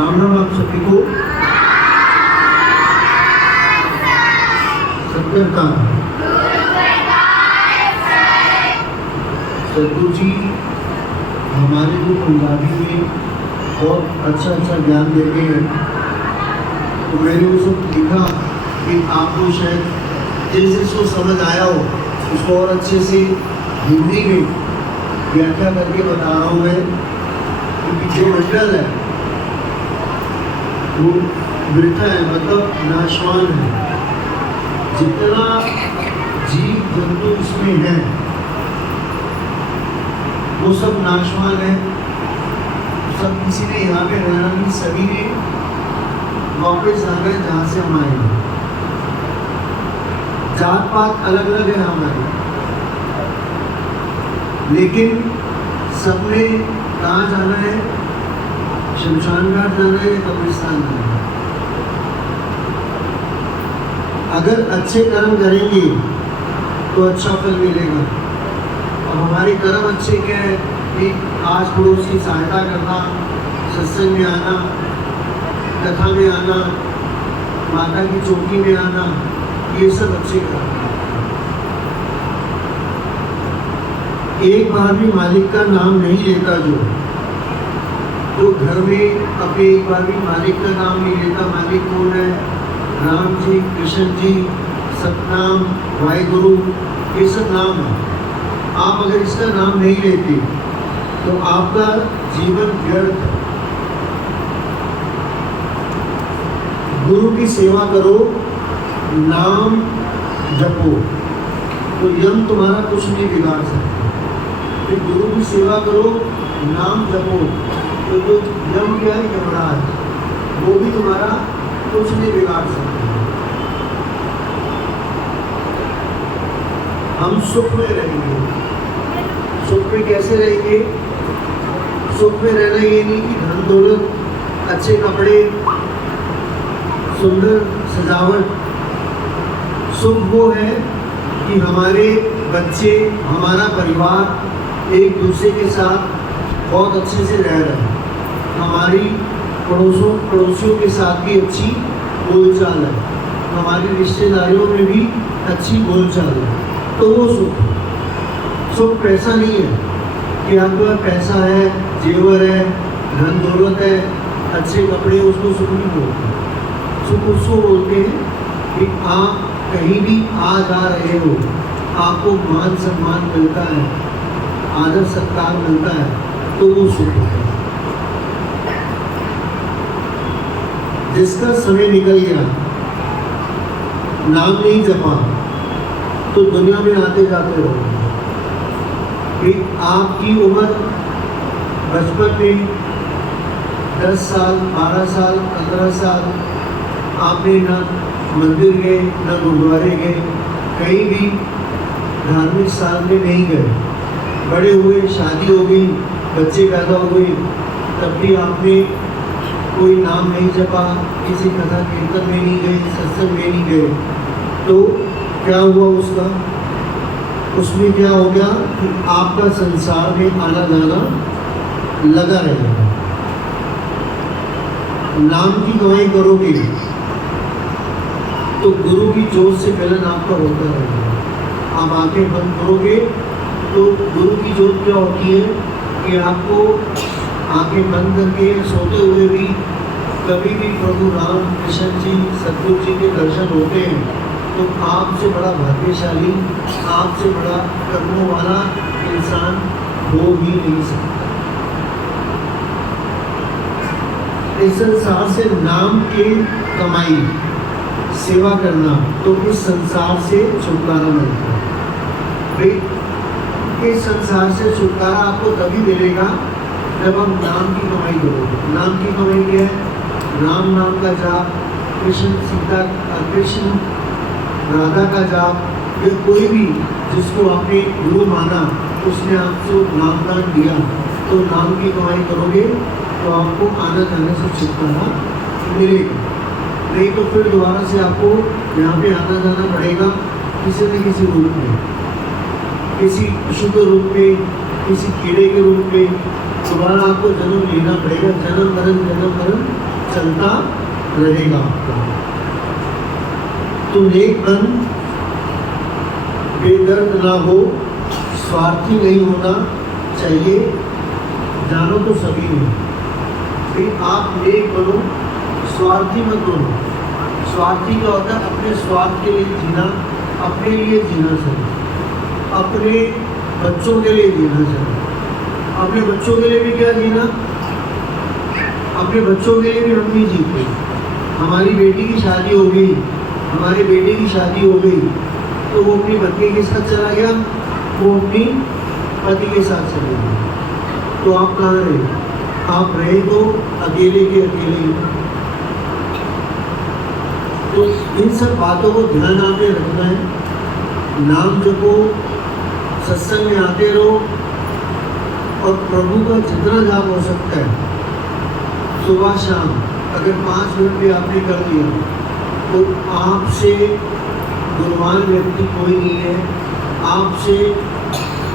राम राम आप सभी को। सत्तर सदगुरु जी हमारे को पंजाबी में बहुत अच्छा ज्ञान देते हैं। तो मैंने उसको लिखा कि आपको शायद जिस जिसको समझ आया हो उसको और अच्छे से हिंदी में व्याख्या करके बता रहा हूँ मैं। क्योंकि जो मंडल है वो वृथा है, मतलब नाशवान है। जितना जीव जंतु इसमें है वो सब नाशवान है। सब किसी ने यहाँ पे रहना नहीं, सभी ने वापस जाना है जहाँ से हम आए हैं। जात पात अलग अलग है हमारी, लेकिन सबने कहाँ जाना है? शमशान घाट जाना है या कब्रिस्तान जाना है। अगर अच्छे कर्म करेंगे तो अच्छा फल मिलेगा। और हमारे कर्म अच्छे क्या है कि आस पड़ोस की सहायता करना, सत्संग में आना, कथा में आना, माता की चौकी में आना, ये सब अच्छे कर्म। एक बार भी मालिक का नाम नहीं लेता जो घर में अपने एक बार भी मालिक का नाम नहीं लेता। मालिक कौन है? राम जी, कृष्ण जी, सतनाम, वाहिगुरु, ये सब नाम है। आप अगर इसका नाम नहीं लेते तो आपका जीवन व्यर्थ है। गुरु की सेवा करो, नाम जपो, तो यम तुम्हारा कुछ नहीं बिगाड़ सकता। फिर गुरु की सेवा करो, नाम जपो, तो जो यम क्या है? यमराज, वो भी तुम्हारा कुछ नहीं बिगाड़ सकता। हम सुख में रहेंगे। सुख में कैसे रहेंगे? सुख में रहना ये नहीं कि धन दौलत, अच्छे कपड़े, सुंदर सजावट। सुख वो है कि हमारे बच्चे, हमारा परिवार एक दूसरे के साथ बहुत अच्छे से रह रहे हैं। हमारी पड़ोसियों के साथ भी अच्छी बोलचाल है, हमारी रिश्तेदारियों में भी अच्छी बोलचाल है, तो वो सुख। सुख पैसा नहीं है कि आपके पास पैसा है, जेवर है, धन दौलत है, अच्छे कपड़े, उसको सुख नहीं बोलते। सुख उसको बोलते हैं कि आप कहीं भी आ जा रहे हो, आपको मान सम्मान मिलता है, आदर सत्कार मिलता है, तो वो सुख है। जिसका समय निकल गया, नाम नहीं जपा, तो दुनिया में आते जाते रहो। फिर आपकी उम्र बचपन में 10 साल, 12 साल, 15 साल आपने ना मंदिर गए, ना गुरुद्वारे गए, कहीं भी धार्मिक स्थान में नहीं गए। बड़े हुए, शादी हो गई, बच्चे पैदा हो गए, तब भी आपने कोई नाम नहीं जपा, किसी कथा कीर्तन में नहीं गए, सत्संग में नहीं गए, तो क्या हुआ उसका? उसमें क्या हो गया कि आपका संसार में आना जाना लगा रहेगा। नाम की कमाई करोगे तो गुरु की जोत से मिलन आपका होता रहेगा। आप आंखें बंद करोगे तो गुरु की जोत क्या होती है कि आपको आंखें बंद करके सोते हुए भी कभी भी प्रभु राम, कृष्ण जी, सतगुरु जी के दर्शन होते हैं, तो आपसे बड़ा भाग्यशाली, आपसे बड़ा कर्मों वाला इंसान हो ही नहीं सकता। इस संसार से नाम के कमाई, सेवा करना, तो इस संसार से छुटकारा मिलता है। इस संसार से छुटकारा आपको तभी मिलेगा जब हम नाम की कमाई करोगे। नाम की कमाई क्या है? राम नाम का जाप, कृष्ण राधा का जाप, या कोई भी जिसको आपने गुरु माना, उसने आपको नामदान दिया, तो नाम की कमाई करोगे तो आपको आना जाने से छुटकारा मिलेगा। नहीं तो फिर दोबारा से आपको यहाँ पे आना जाना पड़ेगा किसी न किसी रूप में, किसी अशुद्ध रूप में, किसी कीड़े के रूप में। दोबारा आपको जन्म लेना पड़ेगा। जन्म मरण चलता रहेगा आपका। तो नेक बन, बेदर्द ना हो, स्वार्थी नहीं होना चाहिए। जानो तो सभी में, फिर आप नेक बनो, स्वार्थी मत बनो। स्वार्थी का होता है अपने स्वार्थ के लिए जीना, अपने लिए जीना चाहिए, अपने बच्चों के लिए जीना चाहिए। अपने बच्चों के लिए भी क्या जीना, अपने बच्चों के लिए भी हम नहीं जीते। हमारी बेटी की शादी हो गई, हमारे बेटे की शादी हो गई, तो वो अपनी पत्नी के साथ चला गया, वो अपनी पति के साथ चले गए, तो आप कहाँ रहे? आप रहे तो अकेले के अकेले ही। तो इन सब बातों को ध्यान आपने रखना है। नाम जपो, सत्संग में आते रहो, और प्रभु का जितना जाप हो सकता है सुबह शाम, अगर 5 मिनट भी आपने कर दिया तो आपसे गुणवान व्यक्ति कोई नहीं है, आपसे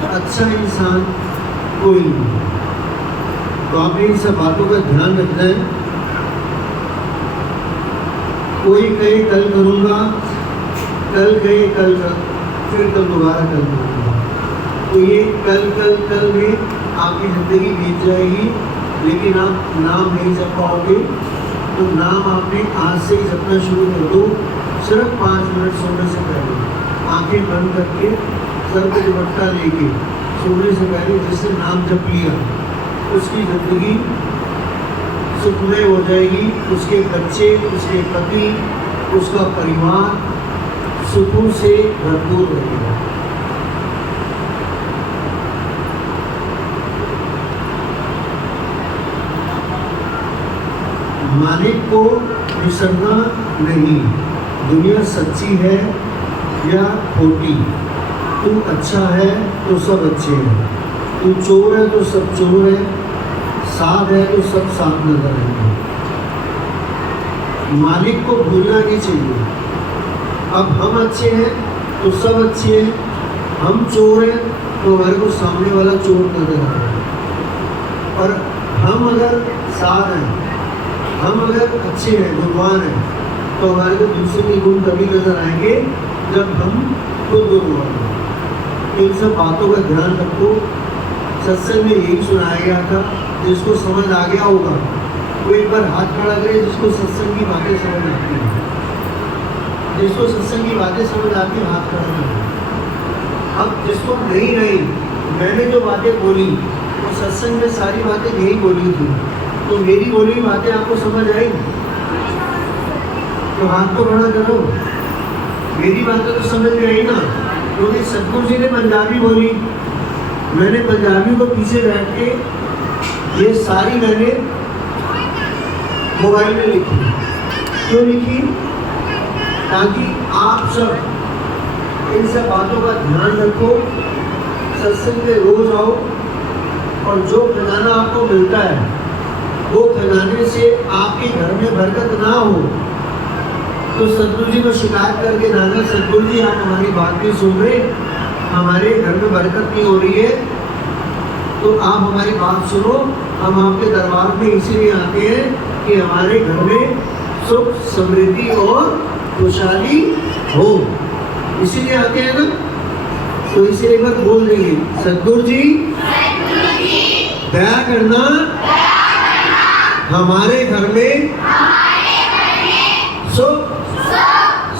अच्छा इंसान कोई नहीं है। तो आपने इन सब बातों का ध्यान रखना है। कोई कहे कल करूँगा, कल कहे कल कर, फिर कल दोबारा कल करूँगा, तो ये कल कल कल में आपकी ज़िंदगी बीत जाएगी, लेकिन आप नाम नहीं जप पाओगे। तो नाम आपने आज से ही जपना शुरू कर दो। सिर्फ 5 मिनट सोने से पहले आंखें बंद करके सर पे दुपट्टा लेके सोने से पहले जिसने नाम जप लिया उसकी ज़िंदगी सुखमय हो जाएगी, उसके बच्चे, उसके पति, उसका परिवार सुखों से भरपूर रहेगा। मालिक को बिसरना नहीं। दुनिया सच्ची है या खोटी, तू अच्छा है तो सब अच्छे हैं, तू चोर है तो सब चोर है, साथ है तो सब साथ नजर आएंगे। मालिक को भूलना नहीं चाहिए। अब हम अच्छे हैं तो सब अच्छे हैं, हम चोर हैं तो हमारे को सामने वाला चोर नजर आ रहा है। और हम अगर साथ हैं, हम अगर अच्छे हैं, गुणवान हैं, तो हमारे को दूसरे के गुण तभी नजर आएंगे जब हम खुद गुणवान हैं। इन सब बातों का ध्यान रखो। सत्संग में यही सुनाया गया था। जिसको समझ आ गया होगा वो एक बार हाथ खड़ा करे, जिसको सत्संग की बातें समझ आती है। जिसको सत्संग की बातें समझ आती है हाथ खड़ा करे। अब जिसको नहीं, मैंने जो बातें बोली वो सत्संग में सारी बातें यही बोली थी, तो मेरी बोली बातें आपको समझ आई तो हाथ तो खड़ा करो। मेरी बातें तो समझ में आई ना, क्योंकि सतगुरु जी ने पंजाबी बोली, मैंने पंजाबी को पीछे बैठ के ये सारी मैंने मोबाइल में लिखी। क्यों लिखी? ताकि आप सब इन सब बातों का ध्यान रखो, सत्संग में रोज आओ, और जो खजाना आपको मिलता है वो खजाने से आपके घर में बरकत ना हो तो सतगुरु जी को शिकायत करके जाना, सतगुरु जी आप हमारी बात नहीं सुन रहे, हमारे घर में बरकत नहीं हो रही है, तो आप हमारी बात सुनो। हम आपके दरबार में इसीलिए आते हैं कि हमारे घर में सुख समृद्धि और खुशहाली हो, इसीलिए आते हैं ना। तो इसे एक बार बोल देंगे, सतगुरु जी दया करना हमारे घर में सुख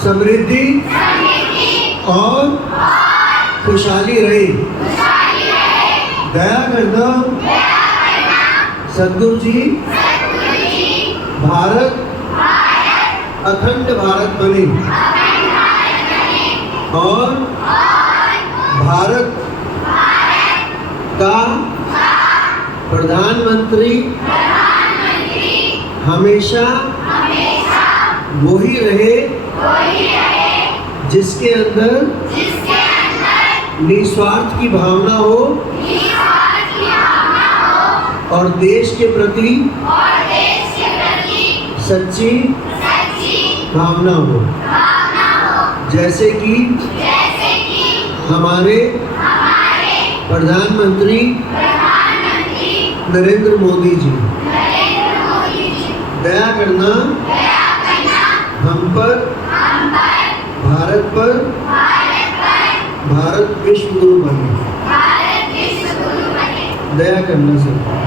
समृद्धि और खुशहाली रहे। दया करना सतगुरु जी भारत अखंड भारत बने और भारत का प्रधानमंत्री हमेशा वही रहे जिसके अंदर निस्वार्थ की भावना हो और देश के प्रति सच्ची भावना हो, जैसे कि हमारे प्रधानमंत्री नरेंद्र मोदी जी। दया करना हम पर, भारत पर, भारत विश्व गुरु बने। दया करना सर।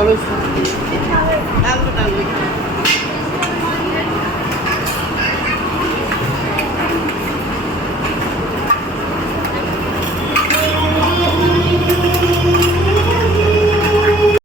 डालो इसमें, डाल दो डाल दो।